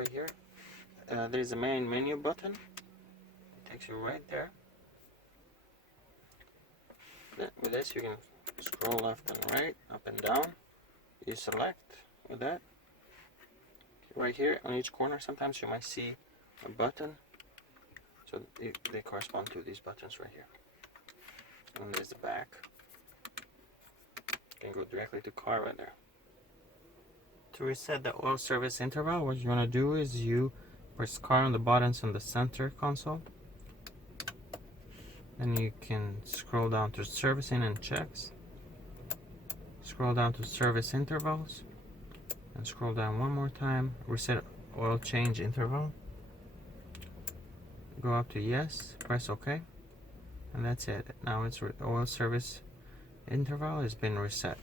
right here. There's a main menu button. It takes you right there. With this you can scroll left and right, up and down. You select with that. Right here on each corner, sometimes you might see a button. So they correspond to these buttons right here. And there's the back. You can go directly to car right there. To reset the oil service interval, what you want to do is you press car on the buttons on the center console. Then you can scroll down to servicing and checks. Scroll down to service intervals. And scroll down one more time. Reset oil change interval. Go up to yes, press OK. And that's it. Now its oil service interval has been reset.